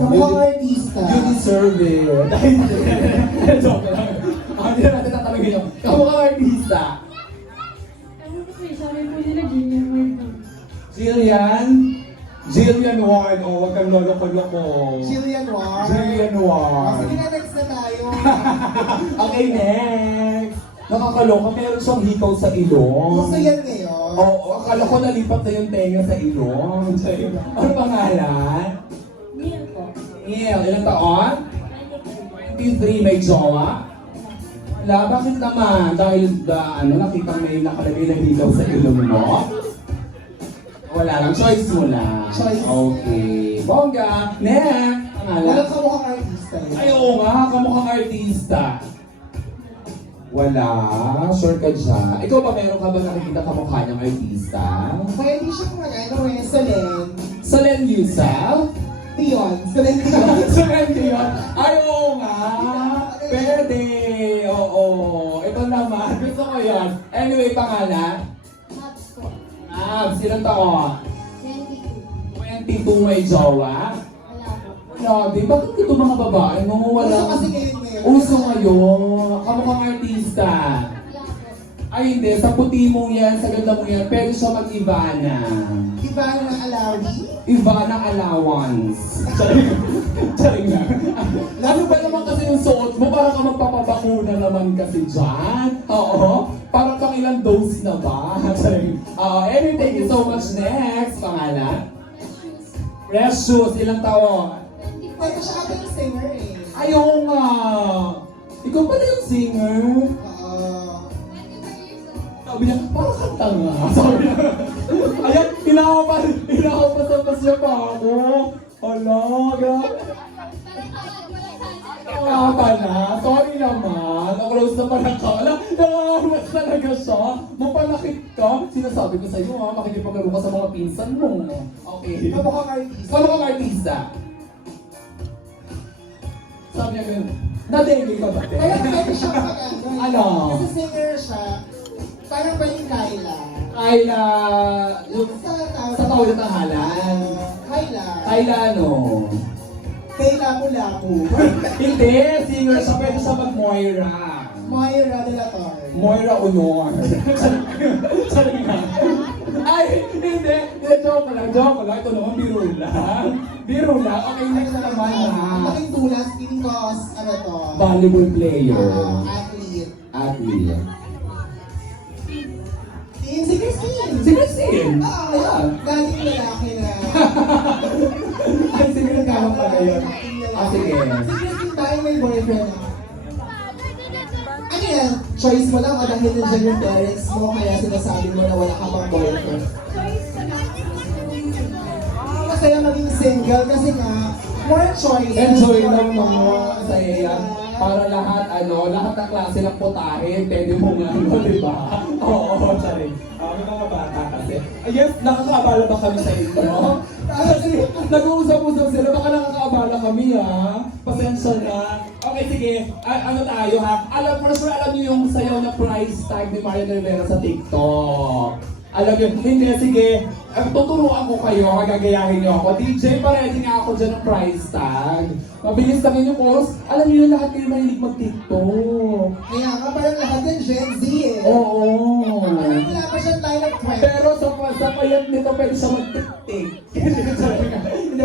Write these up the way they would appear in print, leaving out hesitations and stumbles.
Kamukhang artista. You deserve it. Joke lang. Hindi na natin tatanungin yung kamukhang artista. Ano po kayo, sabi po nila Jillian Ward. Jillian? Jillian Ward. Oh, wag kang lolo-loko. Jillian Ward. Jillian Ward. Sige na, next na tayo. Okay, next. Nakakaloka, meron siyang hikaw sa ilong. Gusto yan ngayon. Oo, akala ko nalipat na yung tenga sa ilong. Ano pangalan? Neil po. Neil, ilang taon? 23, may jowa? Wala, bakit naman? Dahil nakita may nakalagay na hikaw sa ilong mo? Wala lang, choice mo lang. Choice. Okay. Bongga. Next. Pangalan? Walang kamukhang artista yun. Ay, oo nga, kamukhang artista. Wala, sure ka dyan. Ikaw ba meron ka ba nakikita kamukha niyang artista? Pwede siyang Solen. Solen Yusel? Dion. Solen Dion. Solen Dion? Ay, oo nga. Pwede. Oo. Ito naman. Gusto ko yan. Anyway, pangalan? Maps po. Silang taon? 22. 22 may jowa? Wala po. Grabe, bakit ito mga babae mo? Wala. Gusto kasi ngayon. Uso ngayon. Kamukhang artista. Wala po. Ay hindi, sa puti mo yan, sa ganda mo yan, pwede siya mag-Ivana. Iba na alawi. Ivana allowance. Charing nga. Ano ba naman kasi yung suot mo? Para ka magpapabakuna naman kasi dyan. Oo. Para kang ilang dose na ba? Charing. Anyway, thank you so much. Next, pangalan? Precious, ilang taon? 24. Pwede siya ata yung singer eh. Ayaw nga. Ikaw pala yung singer. Sabi niya, parang kanta nga. Sabi niya, ayan, pinakapasapas niya pa ako. Hala, grabe. Kaya pa na, sorry naman. Nakrose na pala ka. Ala, nakakawas talaga siya. Mapalakit ka. Sinasabi ko sa'yo ha, makikipaglaro ka sa mga pinsan mo. Okay. Kamukhang artista. Kamukhang artista. Sabi niya ganun, nadengay ka ba? Kaya pwede siya Ano? Kasi singer siya. Parang pwedeng Kyla. Kayla, yung sa tawag na tahanan. Kyla. Kayla ano? Kayla Mulapu. Hindi, singer siya, pwede siya mag-Moira. Moira de la Torre. Moira Honor. Sorry nga. Ay, hindi. Joke lang. Ito naman, biro lang. Biro lang. Okay, next na naman Ang ha. laking tulas, feeling ko, ano to? Volleyball player. Athlete. Athlete. Si Christine. Si Christine. Ayan. Dating lalaki na. Ay, sige na gamang pala yun. Sige. Si Christine tayo may boyfriend na. Ano yan? Choice mo lang o dahil nandiyan yung parents mo kaya sinasabi mo na wala ka pang boyfriend? Masaya maging single kasi nga, more choice. Enjoy lang mga saya yan. Para lahat, lahat ng klase ng putahe, pwede mo nga, di ba? Oo, sorry. May mga bata kasi. Yes, nakakaabala ba kami sa inyo? Kasi nag-uusap-usap sila, baka nakakaabala kami ha. Pasensya na. Okay, sige. Ano tayo ha? For sure, alam niyo yung sayaw na price tag ni Marian Rivera sa TikTok. Alam niyo, hindi, sige. Tuturuan ko kayo, gagayahin niyo ako. DJ, pa-ready nga ako dyan ng price tag. Mabilis lang yung course. Alam niyo yung lahat kayo mahilig mag-TikTok. Kaya nga parang lahat din Gen Z eh. Oo. Parang wala pa siyang line of trend. Pero sa payat nito, pwede siya mag-tik-tik. Hindi,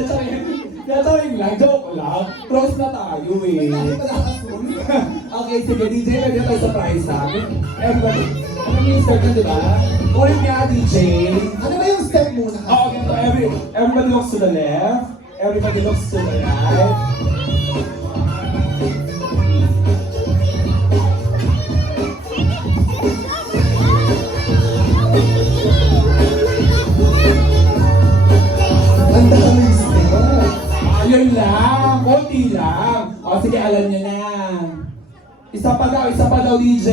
charing lang. Joke lang. Close na tayo eh. May laki pala kasun. Okay, sige, DJ, lagyan tayo sa price tag. Everybody, ano yung start na, di ba? Ulit nga, DJ. Ano ba yung step muna? Oh, okay, so everybody looks to the left. Everybody looks to the right. Ang dami step. Ayun lang, konti lang. O sige, alam niyo na. Isa pa daw, DJ.